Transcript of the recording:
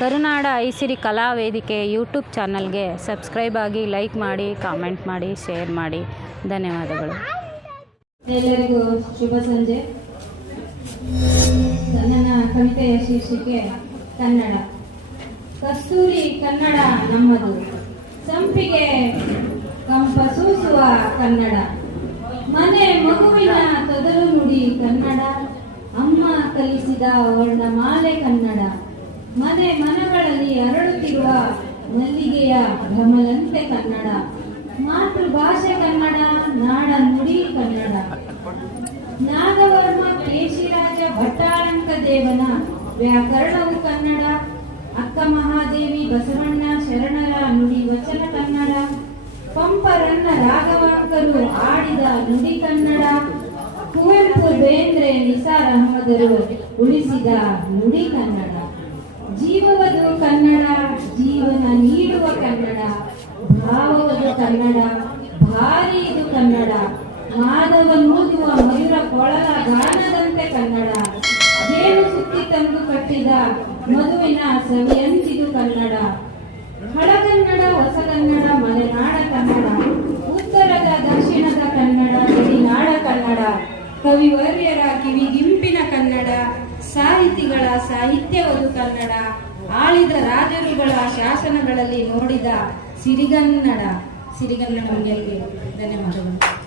ಕರುನಾಡ ಐಸಿರಿ ಕಲಾ ವೇದಿಕೆ ಯೂಟ್ಯೂಬ್ ಚಾನಲ್ಗೆ ಸಬ್ಸ್ಕ್ರೈಬ್ ಆಗಿ ಲೈಕ್ ಮಾಡಿ, ಕಾಮೆಂಟ್ ಮಾಡಿ, ಶೇರ್ ಮಾಡಿ. ಧನ್ಯವಾದಗಳು. ಎಲ್ಲರಿಗೂ ಶುಭ ಸಂಜೆ. ನನ್ನ ಕವಿತೆಯ ಶೀರ್ಷಿಕೆ ಕನ್ನಡ. ಕಸ್ತೂರಿ ಕನ್ನಡ ನಮ್ಮದು. ಸಂಪಿಗೆ ಕಂಪ ಸೂಸುವ ಕನ್ನಡ. ಮನೆ ಮಗುವಿನ ತೊದಲು ನುಡಿ ಕನ್ನಡ. ಅಮ್ಮ ಕಲಿಸಿದ ವರ್ಣಮಾಲೆ ಕನ್ನಡ. ಮಲ್ಲಿಗೆಯ ಭ್ರಮಲಂತೆ ಕನ್ನಡ. ಮಾತೃಭಾಷೆ ಕನ್ನಡ, ನಾಡ ನುಡಿ ಕನ್ನಡ. ನಾಗವರ್ಮ ಕೇಶಿರಾಜ ಭಟ್ಟಾರಂಕ ದೇವನ. ವ್ಯಾಕರಣವು ಕನ್ನಡ. ಅಕ್ಕ ಮಹಾದೇವಿ, ಬಸವಣ್ಣ, ಶರಣರ, ನುಡಿ ವಚನ ಕನ್ನಡ. ಪಂಪರನ್ನ ರಾಘವಾಂಕರು ಆಡಿದ ನುಡಿ ಕನ್ನಡ. ಕುವೆಂಪು ಬೇಂದ್ರೆ ನಿಸಾರ್ ಅಹಮದರು ಉಳಿಸಿದ ನುಡಿ ಕನ್ನಡ. ಜೀವವದು ಕನ್ನಡ ಕನ್ನಡ, ಭಾರಿ ಇದು ಕನ್ನಡ. ಮಾನವ ನೂದುವ ಮಯೂರ ಕೊಳಲ ಗಾನದಂತೆ ಕನ್ನಡ. ಜೇನು ಸುತ್ತಿ ತಂದು ಕಟ್ಟಿದ ಮಧುವಿನ ಸವಿಯಂತಿದು ಕನ್ನಡ. ಹಳಗನ್ನಡ ಹೊಸಗನ್ನಡ ಮಲೆನಾಡ ಕನ್ನಡ, ಉತ್ತರದ, ದಕ್ಷಿಣದ ಕನ್ನಡ ಗಡಿನಾಡ ಕನ್ನಡ, ಕವಿವರ್ಯರ ಕಿವಿಗಿಂಪಿನ ಕನ್ನಡ, ಸಾಹಿತಿಗಳ ಸಾಹಿತ್ಯವದು ಕನ್ನಡ, ಆಳಿದ ರಾಜರುಗಳ ಶಾಸನಗಳಲ್ಲಿ ನೋಡಿದ ಸಿರಿಗನ್ನಡ. ಸಿರಿಗನ್ನಡ ಮಂಗೆಲ್ಗೆ ಧನ್ಯವಾದಗಳು